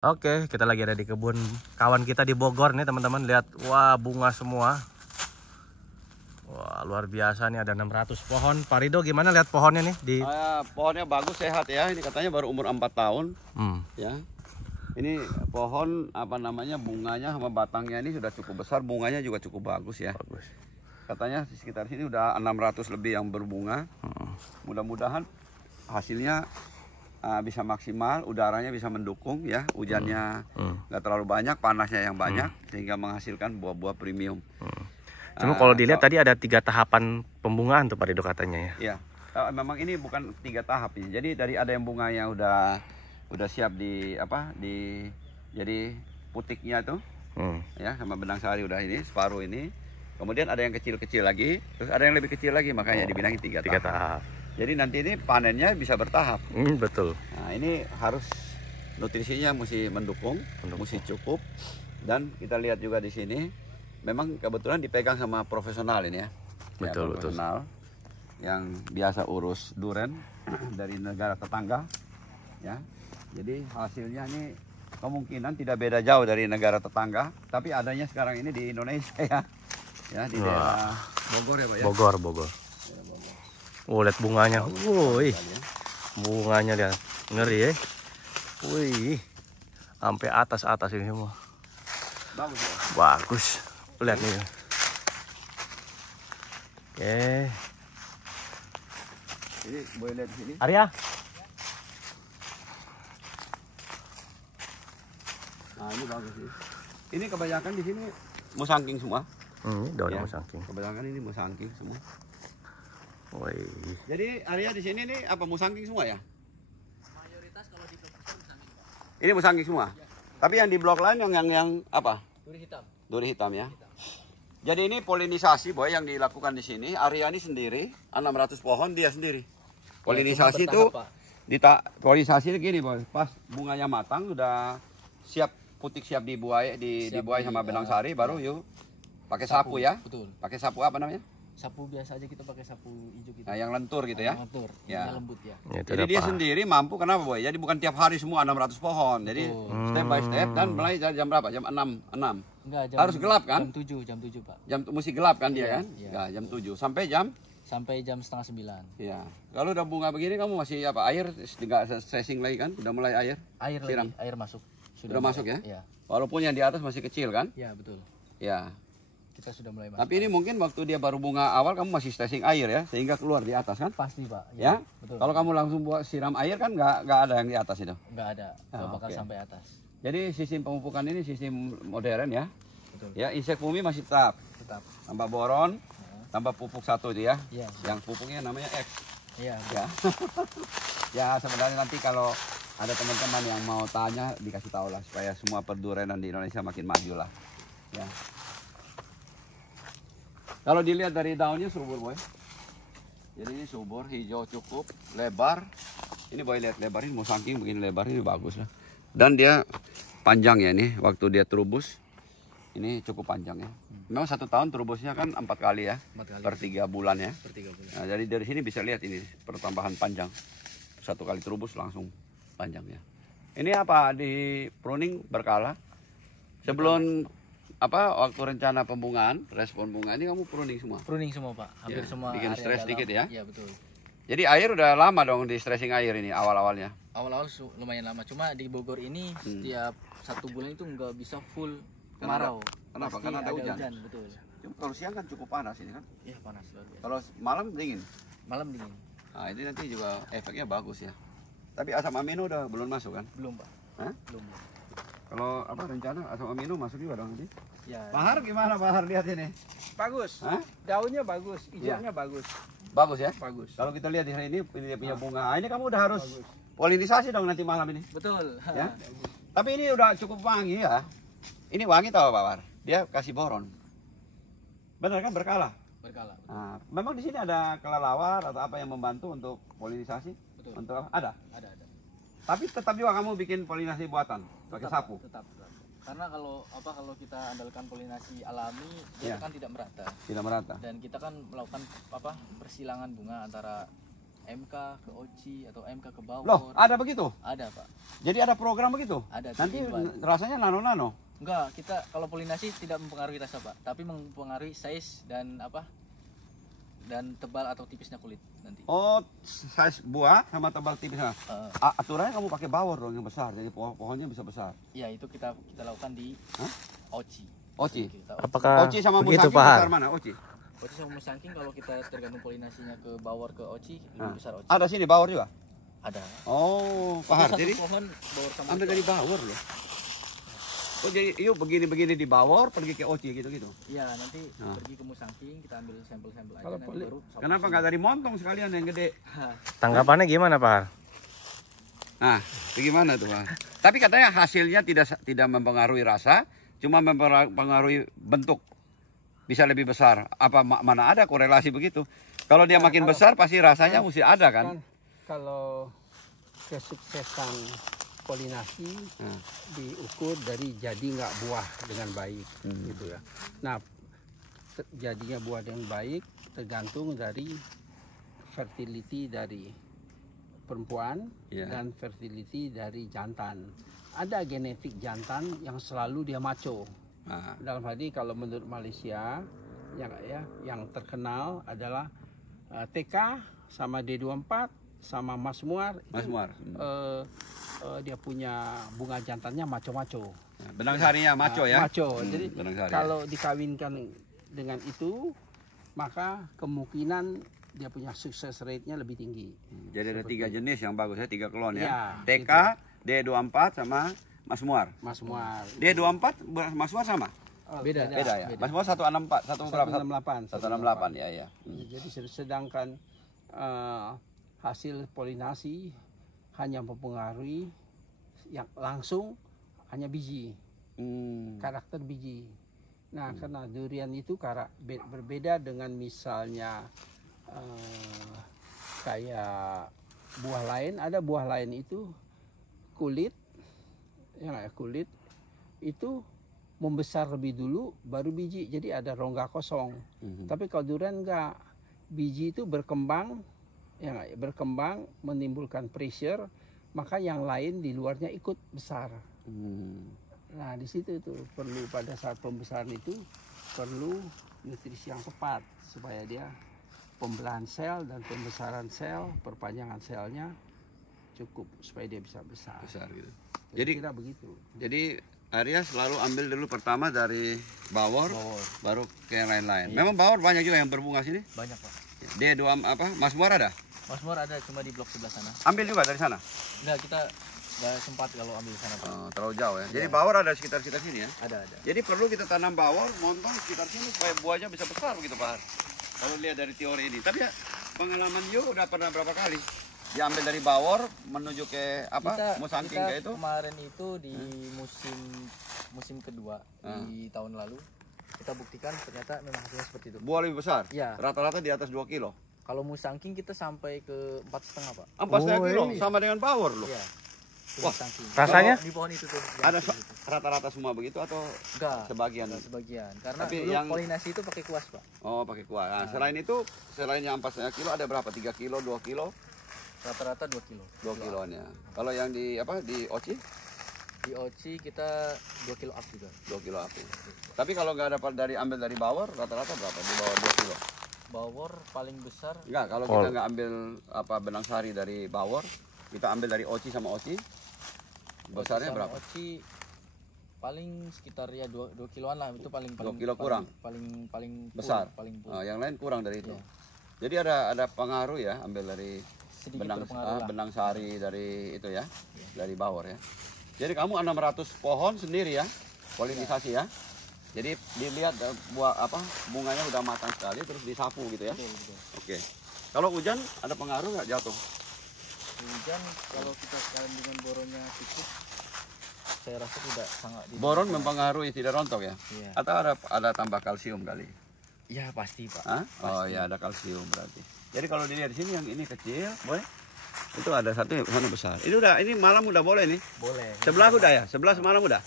Oke, kita lagi ada di kebun kawan kita di Bogor nih teman-teman. Lihat, wah bunga semua. Wah luar biasa nih, ada 600 pohon. Pak Rido gimana lihat pohonnya nih? Pohonnya bagus, sehat ya. Ini katanya baru umur 4 tahun. Ya. Ini pohon apa namanya, bunganya sama batangnya ini sudah cukup besar. Bunganya juga cukup bagus ya. Bagus. Katanya di sekitar sini udah 600 lebih yang berbunga. Mudah-mudahan hasilnya bisa maksimal, udaranya bisa mendukung ya, hujannya nggak terlalu banyak, panasnya yang banyak, sehingga menghasilkan buah-buah premium. Cuma kalau dilihat tadi ada 3 tahapan pembungaan tuh Pak Rido katanya ya. Iya, memang ini bukan 3 tahap ini. Jadi dari ada yang bunganya udah siap jadi putiknya tuh, ya sama benang sari udah ini separuh ini. Kemudian ada yang kecil-kecil lagi, terus ada yang lebih kecil lagi, makanya dibilangin 3 tahap. Jadi nanti ini panennya bisa bertahap. Betul. Nah ini harus nutrisinya mesti mendukung, mesti cukup. Dan kita lihat juga di sini, memang kebetulan dipegang sama profesional ini ya. Betul, profesional yang biasa urus duren dari negara tetangga. Ya, jadi hasilnya ini kemungkinan tidak beda jauh dari negara tetangga, tapi adanya sekarang ini di Indonesia ya. Ya di daerah Bogor ya Pak ya. Bogor. Oh lihat bunganya, woi, bunganya lihat, ngeri ya, wih, sampai atas ini semua. Bagus ya? Bagus, lihat nih. Oke. Ini boleh lihat di sini. Arya. Nah ini bagus sih. Ini kebanyakan di sini musangking semua. Daunnya musangking. Kebanyakan ini musangking semua. Woi. Jadi area di sini nih apa musangking semua ya? Mayoritas kalau di blok musangking, Pak. Ini musangking semua. Ya. Tapi yang di blok lain yang apa? Duri hitam. Duri hitam ya. Jadi ini polinisasi boy yang dilakukan di sini. Area ini sendiri 600 pohon dia sendiri. Polinisasi itu polinisasi gini boy. Pas bunganya matang udah siap putik, siap dibuai sama benang sari, baru yuk pakai sapu ya. Betul. Pakai sapu apa namanya? Sapu biasa aja, kita pakai sapu hijau gitu. Nah, yang lentur gitu ya. Lentur, ya. lembut ya. Jadi dia sendiri mampu, kenapa boy? Jadi bukan tiap hari semua 600 pohon. Jadi step by step, dan mulai jam berapa? Jam 6. Enggak, harus gelap kan? Jam 7 Pak. Mesti gelap kan dia kan? Iya. Nah, jam 7 sampai jam setengah 9. Iya. Kalau udah bunga begini kamu masih apa? Air enggak stressing lagi kan? Udah mulai air siram. Air masuk. Sudah masuk ya? Iya. Walaupun yang di atas masih kecil kan? Iya, betul. Ya. Kita sudah mulai masuk. Tapi ini mungkin waktu dia baru bunga awal kamu masih stressing air ya, sehingga keluar di atas kan? Pasti Pak. Ya. Betul. Kalau kamu langsung buat siram air kan nggak ada yang di atas itu. Nggak ada. Nggak bakal sampai atas. Jadi sistem pemupukan ini sistem modern ya. Betul. Ya, insek fumi masih tetap. Tambah boron, tambah pupuk satu itu ya. Iya. Yang pupuknya namanya X. Iya. Ya. Ya sebenarnya nanti kalau ada teman-teman yang mau tanya dikasih tahu lah supaya semua perdurenan di Indonesia makin maju lah. Ya. Kalau dilihat dari daunnya subur boy. Jadi ini subur, hijau cukup, lebar. Ini boy lihat lebar ini, musangking begini lebar ini bagus lah. Dan dia panjang ya ini, waktu dia terubus ini cukup panjang ya. Memang 1 tahun terubusnya kan 4 kali ya, 4 kali. per 3 bulan ya. Per 3 bulan. Nah, jadi dari sini bisa lihat ini pertambahan panjang. 1 kali terubus langsung panjang ya. Ini apa di pruning berkala. Sebelum waktu rencana pembungaan, respon bunga ini kamu pruning semua. Pruning semua Pak, hampir semua. Bikin stres dikit ya. Iya betul. Jadi air udah lama dong di stressing air ini awal-awalnya. Awal-awal lumayan lama, cuma di Bogor ini setiap 1 bulan itu nggak bisa full kemarau. Kenapa? Pasti Karena ada hujan. Betul. Cuma kalau siang kan cukup panas ini kan. Iya panas luar biasa. Kalau malam dingin. Malam dingin. Nah ini nanti juga efeknya bagus ya. Tapi asam amino udah belum masuk kan? Belum Pak. Hah? Belum. Kalau rencana asam amino masuk juga dong nanti. Ya. Bahar gimana Bahar lihat ini? Bagus. Hah? Daunnya bagus, hijaunya bagus. Bagus ya? Bagus. Kalau kita lihat di hari ini dia punya bunga. Ini kamu udah harus polinisasi dong nanti malam ini. Betul. Ya. Tapi ini udah cukup wangi ya. Ini wangi tahu Pak Bahar? Dia kasih boron. Benar kan berkala? Berkala. Nah, memang di sini ada kelelawar atau apa yang membantu untuk polinisasi? Betul. Untuk apa? Ada. Ada. Tapi tetap juga kamu bikin polinasi buatan pakai sapu. Tetap. Karena kalau kita andalkan polinasi alami, dia kan tidak merata. Tidak merata. Dan kita kan melakukan persilangan bunga antara MK ke Oci atau MK ke Bawor. Loh, ada begitu? Ada, Pak. Jadi ada program begitu? Ada. Nanti tujuan. rasanya nano-nano? Enggak, kita kalau polinasi tidak mempengaruhi rasa, Pak, tapi mempengaruhi size dan apa? Dan tebal atau tipisnya kulit nanti. Oh, size buah sama tebal tipisnya. Aturannya kamu pakai bawor dong yang besar, jadi pohonnya bisa besar. Ya, itu kita lakukan di Oci. Oci. Apakah Oci sama begitu, musangking Pak Har? besar mana? Oci. Oci sama musangking kalau kita tergantung polinasinya ke Bawor ke Oci lebih besar Oci. Ada sini bawor juga? Ada. Oh, Pak Har, Satu jadi pohon Bawor sama ambil Oci. dari bawor loh. Oh, jadi yuk begini-begini di bawor, pergi ke Oci gitu-gitu. Iya, nanti pergi ke musangking, kita ambil sampel-sampel aja Kalau nanti baru Kenapa nggak dari montong sekalian yang gede? Tanggapannya gimana, Pak Har? Nah, itu gimana tuh, Pak? Tapi katanya hasilnya tidak mempengaruhi rasa, cuma mempengaruhi bentuk. Bisa lebih besar. Apa mana ada korelasi begitu? Kalau dia makin besar pasti rasanya mesti ada kan? Kalau kesuksesan polinasi diukur dari jadi nggak buah dengan baik, gitu ya. Nah, jadinya buah dengan baik tergantung dari fertility dari perempuan dan fertility dari jantan. Ada genetik jantan yang selalu dia maco. Dalam hal ini kalau menurut Malaysia yang terkenal adalah TK sama D24 sama Mas Muar. Mas Muar. Dia punya bunga jantannya maco-maco. Benang sarinya maco ya? Maco. Jadi sari kalau dikawinkan dengan itu, maka kemungkinan dia punya sukses rate-nya lebih tinggi. Jadi ada 3 jenis yang bagus ya, 3 klon ya. Ya, TK, D24 sama Mas Muar. Mas Muar. D24 Mas Muar sama? Beda ya. Mas Muar 164, 168. 168 ya. Jadi sedangkan hasil polinasi hanya mempengaruhi yang langsung hanya biji, karakter biji. Nah, karena durian itu berbeda dengan misalnya kayak buah lain. Ada buah lain itu kulit itu membesar lebih dulu baru biji, jadi ada rongga kosong. Tapi kalau durian enggak, biji itu berkembang menimbulkan pressure, maka yang lain di luarnya ikut besar. Nah, di situ tuh perlu pada saat pembesaran itu perlu nutrisi yang tepat supaya dia pembelahan sel dan pembesaran sel, perpanjangan selnya cukup supaya dia bisa besar. Besar gitu. Jadi kira begitu. Jadi Arya selalu ambil dulu pertama dari bawor, baru ke yang lain-lain. Memang bawor banyak juga yang berbunga sini? Banyak, Pak. D2 apa? Mas Muar ada? Mas Muar ada cuma di blok sebelah sana. Ambil juga dari sana? Enggak, kita nggak sempat kalau ambil sana, Pak. Terlalu jauh ya. Jadi bawor ada sekitar sini ya? Ada. Jadi perlu kita tanam bawor, montong sekitar sini supaya buahnya bisa besar begitu, Pak Har. Kalau lihat dari teori ini. Tapi ya pengalaman Yo udah pernah berapa kali diambil dari bawor menuju ke apa? Musangking kayak itu? Kemarin itu di musim kedua di tahun lalu kita buktikan ternyata memang hasilnya seperti itu. Buah lebih besar? Iya. Rata-rata di atas 2 kilo? Kalau musangking kita sampai ke 4,5, Pak. 4,5 kilo? Sama dengan bawor loh? Iya. Wah, rasanya? Di pohon itu tuh. Ada rata-rata semua begitu atau enggak? Sebagian? Enggak, sebagian. Karena tapi dulu yang polinasi itu pakai kuas, Pak. Oh, pakai kuas. Nah, selain itu, selain yang 4,5 kilo ada berapa? 3 kilo, 2 kilo? Rata-rata 2 kilo. 2 kiloan ya. Kalau yang di apa? Di Oci? Di Oci kita 2 kilo up juga. 2 kilo api. Tapi kalau nggak dapat ambil dari bawor, rata-rata berapa? Di bawah 2 kilo? Bawor paling besar. Enggak, kalau kita nggak ambil apa benang sari dari bawor, kita ambil dari Oci sama Oci, besarnya berapa? Oci paling sekitar ya 2 kiloan lah, itu paling 2 kilo kurang. Paling besar. Paling Yang lain kurang dari itu. Ya. Jadi ada pengaruh ya, ambil dari benang sari dari itu ya, dari bawor ya. Jadi kamu 600 pohon sendiri ya, polinisasi ya. Jadi dilihat buah bunganya udah matang sekali, terus disapu gitu ya. Betul. Oke. Kalau hujan ada pengaruh nggak jatuh? Hujan kalau kita kalian dengan boronnya cukup, saya rasa tidak sangat. Boron mempengaruhi tidak rontok ya? Iya. Atau ada tambah kalsium kali? Ya pasti, Pak. Hah? Oh ya, ada kalsium berarti. Jadi kalau dilihat di sini yang ini kecil, boleh? Itu ada satu yang sana besar. Ini malam udah boleh nih? Boleh. Sebelah udah ya? Sebelah semalam udah?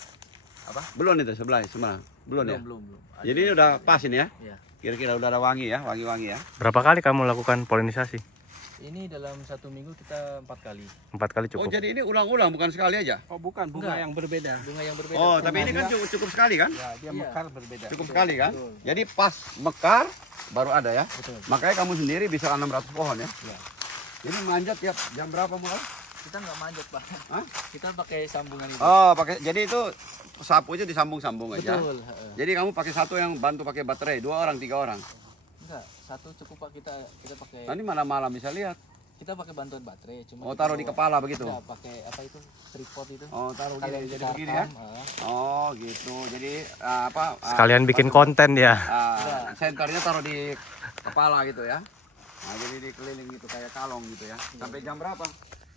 Apa? Belum itu sebelah semalam. Belum ya? Belum. Jadi ini udah pas ini ya? Iya. Kira-kira udah ada wangi ya, wangi-wangi ya. Berapa kali kamu lakukan polinisasi? Ini dalam 1 minggu kita 4 kali. 4 kali Oh, cukup. jadi ini ulang-ulang bukan sekali aja? Oh bukan, bunga Enggak. yang berbeda. Bunga yang berbeda. Oh, tapi ini kan cukup sekali kan? Ya, dia Iya. mekar berbeda. Cukup sekali kan? betul. Jadi pas mekar baru ada ya. Betul. Makanya kamu sendiri bisa 600 pohon ya. Iya. Ini manjat tiap jam berapa mulai? Kita nggak manjat, Pak. Hah? Kita pakai sambungan itu. Oh, pakai. Jadi itu sapunya disambung-sambung aja. Betul. Jadi kamu pakai satu yang bantu pakai baterai, 2 orang, 3 orang. Enggak, satu cukup Pak. Kita pakai Nanti malam-malam bisa lihat. kita pakai bantuan baterai, cuma Oh, kita taruh di bawa- kepala begitu. Enggak, pakai apa itu? Tripod itu. Oh, taruh Kalian gini, jadi kita begini ya. rekam, Oh, gitu. Jadi Sekalian bikin konten ya. senternya taruh di kepala gitu ya. Nah, jadi dikeliling gitu kayak kalong gitu ya. Sampai jam berapa?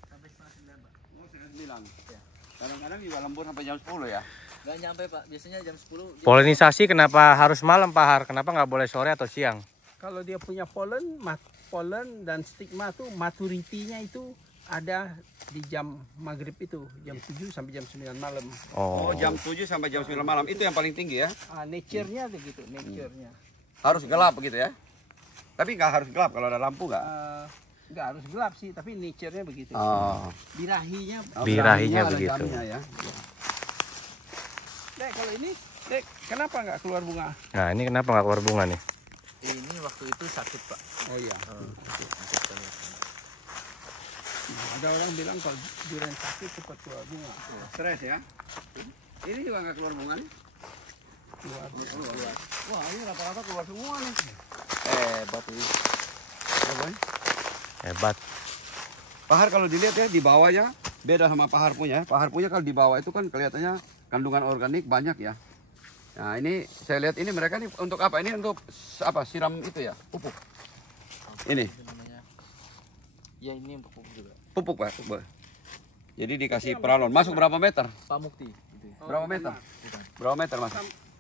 Sampai setengah 9, Pak. Oh, setengah 9. Ya. Kadang-kadang juga lembur sampai jam 10 ya. Nggak nyampe, Pak. Biasanya jam 10. Polinisasi kenapa harus malam Pak Har? Kenapa nggak boleh sore atau siang? Kalau dia punya polen, polen dan stigma tuh maturitinya itu ada di jam maghrib itu, jam 7 sampai jam 9 malam. Oh, jam 7 sampai jam 9 malam. Itu yang paling tinggi ya. Nature-nya begitu, nature-nya. Harus gelap begitu ya. Tapi nggak harus gelap kalau ada lampu nggak? Nggak harus gelap sih, tapi nature-nya begitu. Oh. Birahinya. Birahinya ada begitu. jamnya ya. Dek, kalau ini, Dek, kenapa nggak keluar bunga? Nah ini kenapa nggak keluar bunga nih? Ini waktu itu sakit, Pak. Oh iya. Sakit sekali. Ada orang bilang kalau durian sakit cepat keluar bunga. Stres ya. Ini juga nggak keluar bunga nih. Keluar. Wah, ini rata-rata keluar semua nih. Hebat ini. Hebat. Pahar kalau dilihat ya di bawahnya beda sama pahar punya. Pahar punya kalau di bawah itu kan kelihatannya kandungan organik banyak ya. Nah ini saya lihat ini mereka nih untuk apa? Ini untuk apa? Siram itu ya? Pupuk. Ini Itu namanya. Ya ini untuk pupuk juga. pupuk Pak. Jadi dikasih peralon. Masuk berapa meter? Pak Mukti. Gitu. Berapa meter? Bukan. Berapa meter mas?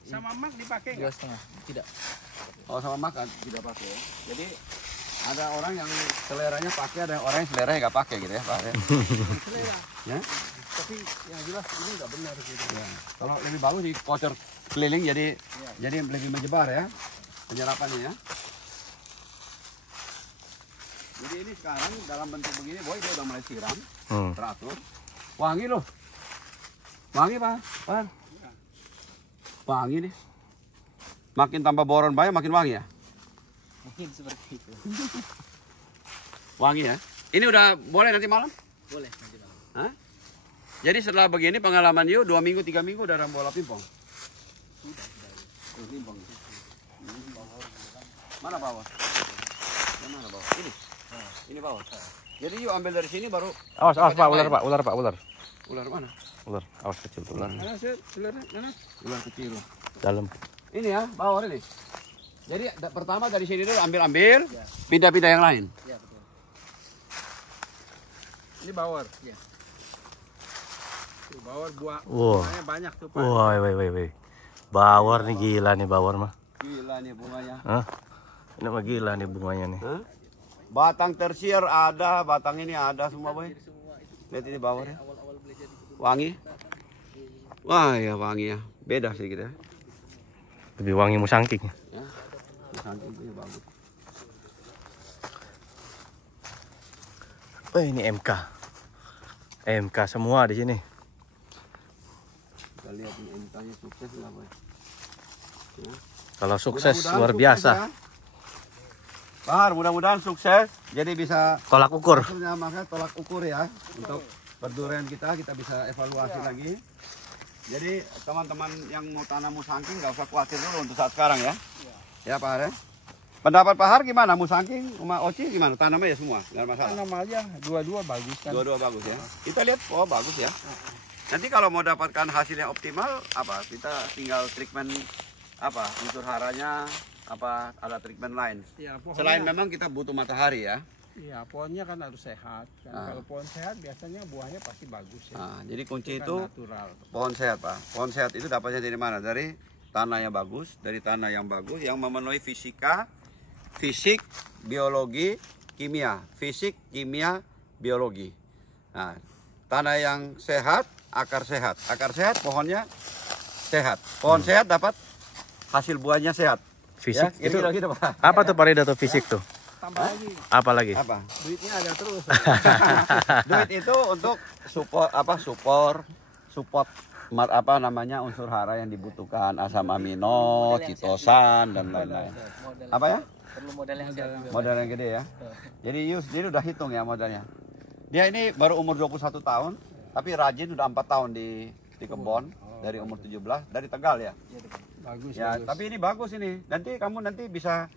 Sama mak dipakai nggak? 2,5. Tidak. Oh sama makan tidak pakai ya. Jadi ada orang yang seleranya pakai, ada yang orang yang seleranya nggak pakai gitu ya Pak. Ya. Selera. Ya? Tapi yang jelas ini nggak benar gitu. Ya. Kalau lebih bagus dikocor keliling jadi lebih menyebar ya penyerapannya ya. Jadi ini sekarang dalam bentuk begini, boy dia udah mulai siram, teratur. Wangi loh, wangi Pak. Wangi nih. Makin tambah boron banyak makin wangi ya. Mungkin seperti itu. Wangi ya. Ini udah boleh nanti malam? Boleh nanti malam. Hah? Jadi setelah begini pengalaman you 2 minggu 3 minggu udah ada bola pingpong. Pingpong. Mana bawah? Yang mana bawah? Ini. Ini bawah. Jadi you ambil dari sini baru. Awas Pak, ular Pak, ular. Ular mana? Ular, awas kecil tuh ular. Mana sih selera? Mana? Ular kecil. Dalam. Ini ya bawah ini. Jadi pertama dari sini dulu ambil, pindah-pindah yang lain. Ya, betul. Ini bawor. Iya. Tuh, bawor buah. Wow. Buahnya banyak tuh Pak. Woi. Bawor nih gila nih bawor mah. Gila nih bunganya. Hah? Ini mah gila nih bunganya nih. Hah? Batang tersier ada, batang ini ada semua boy. Lihat ini bawah ya. Wangi. Wah ya wangi ya. Beda sih gitu ya. Lebih wangi musangking. Ya. Musangking itu bagus. Oh ini MK. MK semua di sini. Kita lihat ini MK-nya sukses lah boy. Ya. Kalau sukses Mudah-mudahan luar sukses, biasa. ya. Bahar, mudah-mudahan sukses. Jadi bisa Tolak ukur. hasilnya maka tolak ukur ya untuk perdurian kita bisa evaluasi lagi. Jadi teman-teman yang mau tanam musangking nggak usah khawatir dulu untuk saat sekarang ya. Ya Pak Har ya. Pendapat Pak Har gimana? Musangking sama Oci gimana? Tanam aja semua, nggak ada masalah. Tanam aja, dua-dua bagus kan. Dua-dua bagus ya. Kita lihat, oh bagus ya. Nanti kalau mau dapatkan hasil yang optimal, apa? Kita tinggal treatment apa? Unsur haranya, apa? Ada treatment lain. Ya, Selain memang kita butuh matahari ya. iya, pohonnya kan harus sehat. Kan. Kalau pohon sehat biasanya buahnya pasti bagus ya. Nah, jadi kunci Itu itu kan natural. pohon sehat Pak. Pohon sehat itu dapatnya dari mana? Dari tanah yang bagus, dari tanah yang bagus yang memenuhi fisika, fisik, biologi, kimia, fisik, kimia, biologi. Nah, tanah yang sehat, akar sehat pohonnya sehat. Pohon sehat dapat hasil buahnya sehat. Fisik Ya, itu kira-kira gitu, Pak. apa tuh Pak Rida tuh fisik tuh? tambah lagi. Apa lagi? Apa? Duitnya ada terus. Duit itu untuk support apa namanya unsur hara yang dibutuhkan, asam amino, citosan dan lain-lain. Apa ya? Perlu modal yang sehat juga. Modal yang gede ya. Jadi Yus, jadi udah hitung ya modalnya. Dia ini baru umur 21 tahun, tapi rajin udah 4 tahun di kebun dari umur 17 dari Tegal ya. Bagus. Ya, bagus. tapi ini bagus ini. Kamu nanti bisa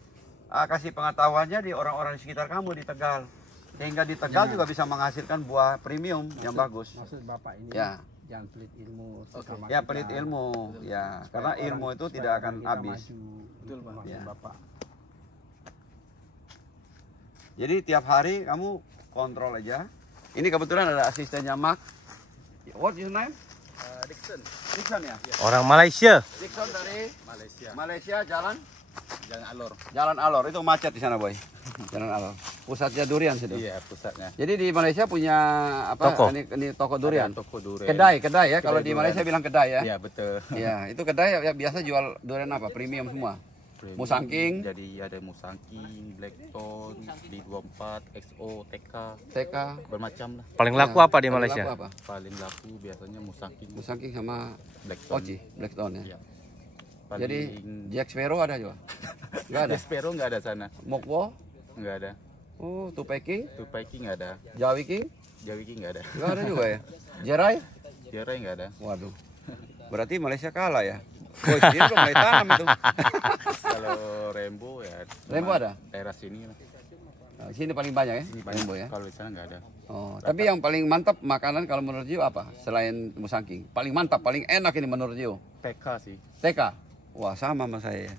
kasih pengetahuannya di orang-orang di sekitar kamu di Tegal. Sehingga di Tegal juga bisa menghasilkan buah premium yang bagus. Maksud Bapak ini Ya. jangan pelit ilmu sesama Ya, kita. pelit ilmu. Ya, karena Supaya ilmu orang- itu supaya tidak akan orang kita habis. maju. Betul, Pak. Maksud Ya. Bapak. Jadi tiap hari kamu kontrol aja. Ini kebetulan ada asistennya Mark. What is your name? Dixon. Dixon ya? Orang Malaysia. Dixon dari Malaysia. Malaysia, Jalan Alor. Jalan Alor. Itu macet di sana, Boy. Jalan Alor. Pusatnya durian situ. Iya, pusatnya. Jadi di Malaysia punya apa? Toko. Ini toko durian. Toko durian. Kedai ya. Kalau di durian. Malaysia bilang kedai ya. Iya, betul. Ya, itu kedai ya biasa jual durian apa? Premium semua. Musangking. Jadi ada Musangking, Blackthorn, D24, XO, TK, TK. bermacam lah. Paling laku apa di Malaysia? Laku apa? Paling laku biasanya Musangking, Musangking sama Blackthorn. Oci, Blackstone ya. Iya. Paling Jadi Jack Sparrow ada juga? Enggak ada. Despero nggak ada sana, Mokwo? nggak ada. Oh, Tupai King? Tupai King nggak ada, Jawi King? Jawi King nggak ada, Enggak ada juga ya. Jerai? Jerai nggak ada. Waduh. Berarti Malaysia kalah ya. Oh, sendiri udah mulai tanam itu. Kalau Rainbow ya. cuma Rainbow ada? Daerah sini lah. Nah, sini paling banyak ya? Sini Rainbow ya. Kalau di sana nggak ada. Oh, tapi yang paling mantap makanan kalau menurut you apa? Selain Musangking. Paling mantap, paling enak ini menurut you? TK sih. TK. Wah, sama sama saya.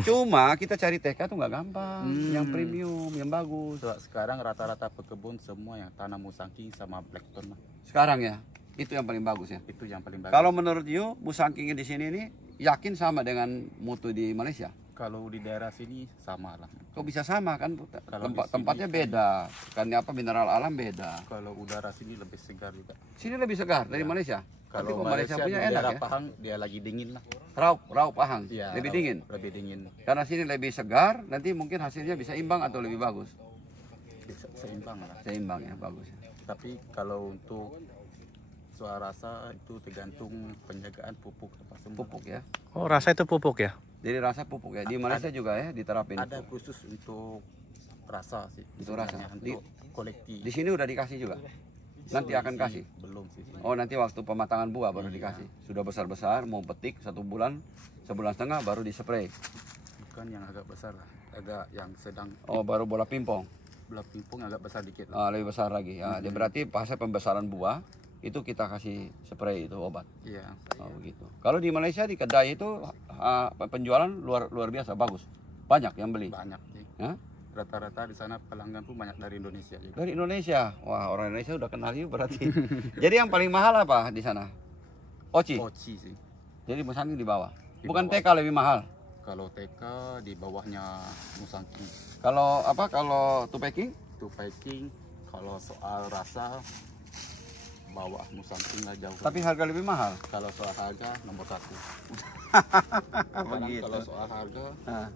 Cuma kita cari TK tuh nggak gampang. Yang premium, yang bagus. Sekarang rata-rata pekebun semua yang tanam Musangking sama Blackthorn lah. Sekarang ya, itu yang paling bagus ya. Itu yang paling bagus. Kalau menurut you, Musangking di sini ini yakin sama dengan mutu di Malaysia? Kalau di daerah sini sama lah. Kok bisa sama kan? Kalau di sini- Tempatnya beda, kan apa mineral alam beda. Kalau udara sini lebih segar juga. Sini lebih segar dari Malaysia. Tapi Kalau kok Malaysia punya di enak daerah ya. Pahang dia lagi dingin lah. Raup Pahang, Iya, lebih raup, dingin. Lebih dingin. Karena sini lebih segar, nanti mungkin hasilnya bisa imbang atau lebih bagus. Bisa seimbang lah. Seimbang ya, bagus. Tapi kalau untuk soal rasa itu tergantung penjagaan pupuk apa semua. Pupuk ya. Oh, rasa itu pupuk ya? Jadi rasa pupuk ya. Di Malaysia juga ya diterapin. Ada khusus untuk rasa sih. Untuk rasa. sebenarnya, Untuk kolektif. Di sini udah dikasih juga. Nanti akan kasih. Belum sih. Oh, nanti waktu pematangan buah baru dikasih. Sudah besar-besar, mau petik 1 bulan, 1,5 bulan baru dispray. Bukan yang agak besar lah. Agak yang sedang. Oh, baru bola pingpong. Belah pimpung agak besar dikit lah. Lebih besar lagi. Ya, dia berarti pas pembesaran buah itu kita kasih spray itu obat. Iya. Oh, begitu. Kalau di Malaysia di kedai itu penjualan luar biasa bagus. Banyak yang beli. Banyak sih. Ya? Rata-rata di sana pelanggan pun banyak dari Indonesia juga. Dari Indonesia. Wah, orang Indonesia udah kenal you berarti. Jadi yang paling mahal apa di sana? Oci. Oci sih. Jadi Musangking di bawah. Di Bukan bawah. TK lebih mahal. Kalau TK di bawahnya Musangking. Kalau apa? Kalau Tupai King? Tupai King kalau soal rasa bawah Musangking lah jauh. Tapi harga lebih mahal. Kalau soal harga nomor 1. Begitu. Kalau soal harga Nah,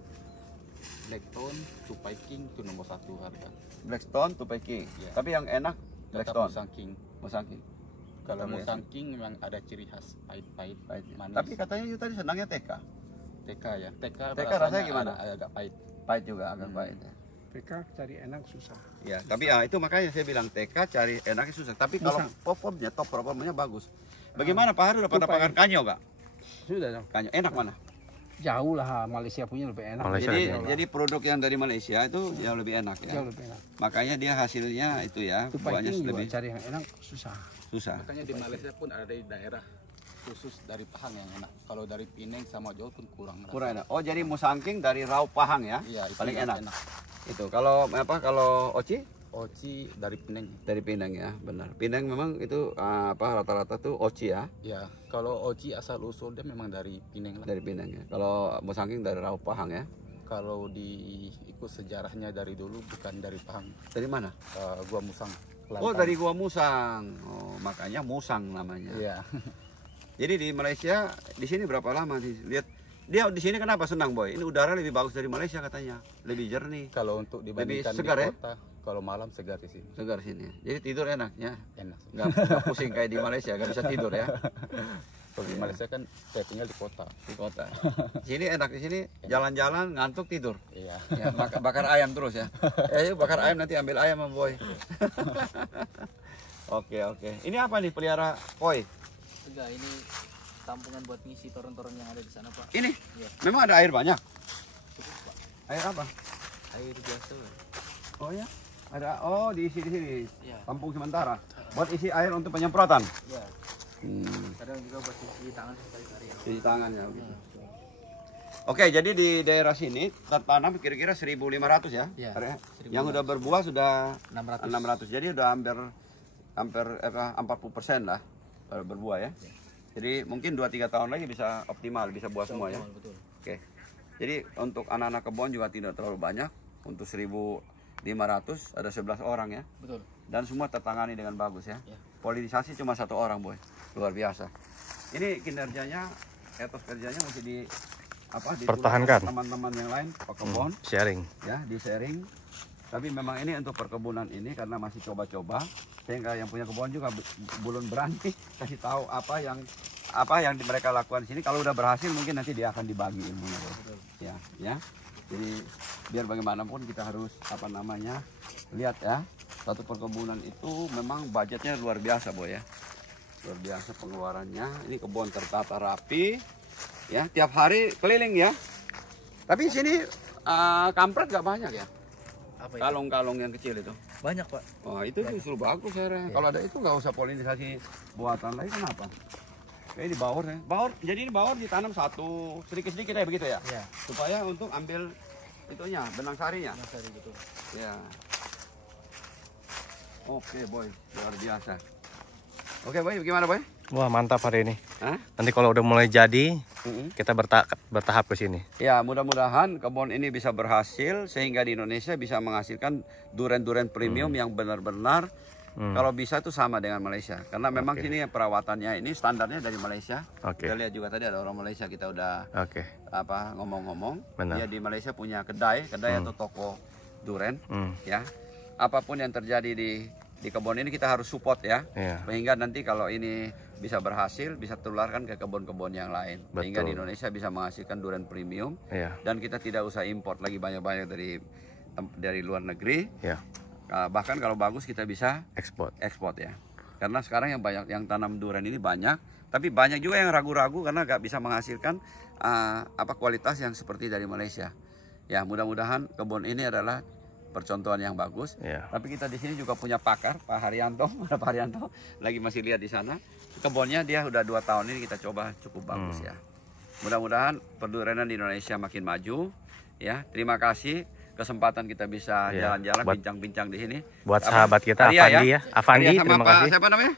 Blackthorn, Tupai King itu nomor 1 harga. Blackstone, Tupai King. Iya. Tapi yang enak Tetap Blackstone, Musangking. Musangking. Kalau Tetap ya. Musangking memang ada ciri khas pahit-pahit, manis. Tapi katanya you tadi senangnya TK. TK ya. TK rasanya gimana? Agak pahit. Pahit juga, agak pahit. PK cari enak susah. Ya, tapi itu makanya saya bilang TK cari enaknya susah. Tapi kalau top performanya bagus. Bagaimana Pak Haru? Udah pernah Tupai. makan kanyo nggak? Sudah dong. Kanyo enak mana? Jauh lah, Malaysia punya lebih enak. Malaysia Jadi lebih enak. jadi produk yang dari Malaysia itu jauh lebih enak ya. Jauh lebih enak. Makanya dia hasilnya itu ya, Tupai buahnya King juga lebih cari yang enak susah. susah. Makanya di Malaysia pun ada di daerah khusus dari Pahang yang enak. Kalau dari Penang sama Johor pun kurang. Kurang enak. Oh, jadi Musangking dari Raup Pahang ya? Iya, itu Paling yang enak. Itu kalau apa? Kalau Oci Oci dari Penang. dari Pinang ya, benar. Pinang memang itu rata-rata tuh Oci ya, Ya, kalau Oci asal usul dia memang dari Penang lah. dari Pinang ya. Kalau Musangking dari Raup Pahang ya. Kalau ikut sejarahnya dari dulu bukan dari Pahang, Dari mana? Gua Musang. Oh, Kelantan. dari Gua Musang. Oh, makanya Musang namanya. Iya. Jadi di Malaysia di sini berapa lama sih? Lihat dia di sini kenapa senang Boy? Ini udara lebih bagus dari Malaysia katanya, lebih jernih, Kalau untuk dibandingkan segar di ya? kota, kalau malam segar di sini. segar sini. Jadi tidur enaknya, Enak. nggak pusing kayak di Malaysia, nggak bisa tidur ya Kalau di Malaysia kan saya tinggal di kota. di kota. Sini enak, di sini jalan-jalan ngantuk tidur. Iya. Ya, bakar ayam terus ya. Ayo bakar ayam, nanti ambil ayam sama Boy. Oke. Ini apa nih, pelihara koi? Enggak, ini tampungan buat ngisi toren-toren yang ada di sana, Pak. Ini Iya. memang ada air banyak. Cukup, Pak. Air apa? Air biasa. Oh ya, ada. Oh, diisi di sini. Iya. Tampung sementara. Buat isi air untuk penyemprotan. Iya. Kadang juga buat cuci tangan sekali-kali. Cuci tangan ya. Oke, jadi di daerah sini tertanam kira-kira 1.500 ya. Iya, Area. 1.500. Yang udah berbuah sudah 600. 600. Jadi udah hampir 40% lah berbuah ya. Jadi mungkin 2-3 tahun lagi bisa optimal, bisa buah semua ya. Betul. Oke. Jadi untuk anak-anak kebun juga tidak terlalu banyak. Untuk 1.500 ada 11 orang ya. Betul. Dan semua tertangani dengan bagus ya. Ya. Polinisasi cuma 1 orang Boy. Luar biasa. Ini kinerjanya, etos kerjanya mesti di ditulis Pertahankan. teman-teman yang lain pekebun Sharing. ya, di sharing. Tapi memang ini untuk perkebunan ini karena masih coba-coba, sehingga yang punya kebun juga belum berani kasih tahu apa yang mereka lakukan di sini. Kalau udah berhasil mungkin nanti dia akan dibagi ilmunya Boy. Ya. Jadi biar bagaimanapun kita harus lihat ya, satu perkebunan itu memang budgetnya luar biasa Boy ya. Luar biasa pengeluarannya. Ini kebun tertata rapi ya, tiap hari keliling ya. Tapi sini kampret gak banyak ya. Apa itu? Kalong-kalong yang kecil itu. Banyak, Pak. Wah, itu justru bagus ya. Kalau ada itu nggak usah polinisasi buatan lagi, kenapa? Kayak di bawor ya. Jadi ini bawor ditanam satu sedikit-sedikit ya begitu ya. Iya. Supaya untuk ambil itunya, benang sarinya. Masari gitu. Ya. Oke, Boy, luar biasa. Oke, Boy, gimana, Boy? Wah, mantap hari ini. Hah? Nanti kalau udah mulai jadi, Mm-mm. kita bertahap ke sini. Ya, mudah-mudahan kebun ini bisa berhasil sehingga di Indonesia bisa menghasilkan durian-durian premium yang benar-benar kalau bisa itu sama dengan Malaysia. Karena memang sini perawatannya ini standarnya dari Malaysia. Oke. Kita lihat juga tadi ada orang Malaysia, kita udah Oke. ngomong-ngomong. Benar. Dia di Malaysia punya kedai atau toko durian Hmm. ya. Apapun yang terjadi di kebun ini kita harus support ya. Iya. Sehingga nanti kalau ini bisa berhasil, bisa tularkan ke kebun-kebun yang lain. Sehingga di Betul. Indonesia bisa menghasilkan durian premium. Iya. Dan kita tidak usah import lagi banyak-banyak dari luar negeri. Iya. Bahkan kalau bagus kita bisa Ekspor. ya. Karena sekarang yang tanam durian ini banyak, tapi banyak juga yang ragu-ragu karena nggak bisa menghasilkan kualitas yang seperti dari Malaysia. Ya, mudah-mudahan kebun ini adalah percontohan yang bagus. Iya. Tapi kita di sini juga punya pakar, Pak Haryanto. Pak Haryanto lagi masih lihat di sana. Kebunnya dia udah 2 tahun ini kita coba cukup bagus ya. Mudah-mudahan perdurianan di Indonesia makin maju. Ya, terima kasih kesempatan kita bisa Iya. jalan-jalan Buat- bincang-bincang di sini. Buat sahabat kita Arya Avandi ya. Avandi, Arya sama terima Pak, kasih. siapa namanya?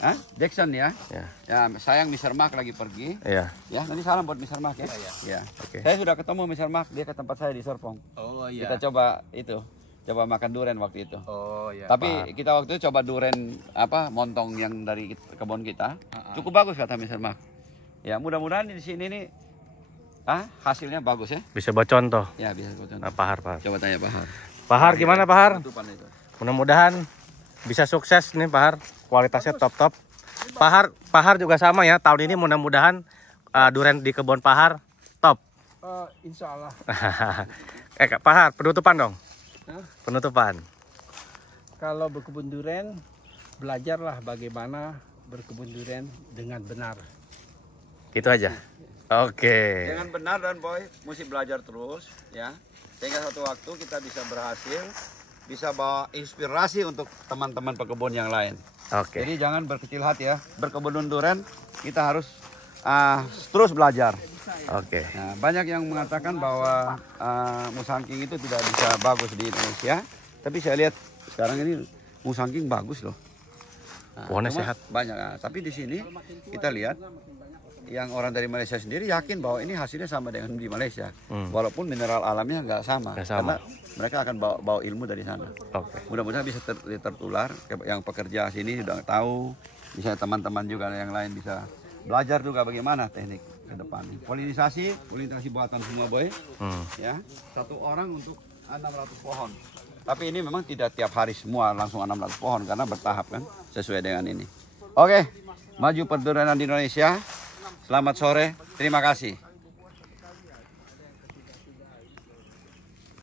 Hah? Jackson ya. Ya. Ya, sayang Mr. Mark lagi pergi. Iya. Ya, nanti salam buat Mr. Mark ya. Ya. Oke. Saya sudah ketemu Mr. Mark, dia ke tempat saya di Serpong. Oh iya. Kita coba makan durian waktu itu. Oh iya. Tapi kita waktu itu coba durian montong yang dari kebun kita. Cukup bagus kata Mr. Mark. Ya, mudah-mudahan di sini nih hasilnya bagus ya. Bisa buat contoh. Ya, bisa contoh. Nah, Pahar. Coba tanya Pak Har. Pahar gimana Pahar? Tutupan itu. Mudah-mudahan bisa sukses nih Pahar. Kualitasnya top-top. Pahar juga sama ya. Tahun ini mudah-mudahan durian di kebun Pahar top. Insya Allah. Pahar, penutupan dong. Hah? Penutupan. Kalau berkebun durian, belajarlah bagaimana berkebun durian dengan benar. Gitu aja. Oke. Dengan benar dan Boy, mesti belajar terus ya. Sehingga satu waktu kita bisa berhasil, bisa bawa inspirasi untuk teman-teman pekebun yang lain. Oke. Jadi jangan berkecil hati ya. Berkebun durian kita harus terus belajar. Oke. Nah, banyak yang mengatakan bahwa musangking itu tidak bisa bagus di Indonesia, tapi saya lihat sekarang ini musangking bagus loh. Pohonnya cuma sehat. Banyak. Tapi di sini kita lihat yang orang dari Malaysia sendiri yakin bahwa ini hasilnya sama dengan di Malaysia, walaupun mineral alamnya nggak sama. Nggak sama. Karena mereka akan bawa ilmu dari sana. Oke. Mudah-mudahan bisa tertular. Yang pekerja sini sudah tahu, bisa teman-teman juga yang lain bisa belajar juga bagaimana teknik ke depan. Polinisasi buatan semua boy. Ya, 1 orang untuk 600 pohon. Tapi ini memang tidak tiap hari semua langsung 600 pohon karena bertahap kan, sesuai dengan ini. Oke, maju perduruan di Indonesia. Selamat sore, terima kasih.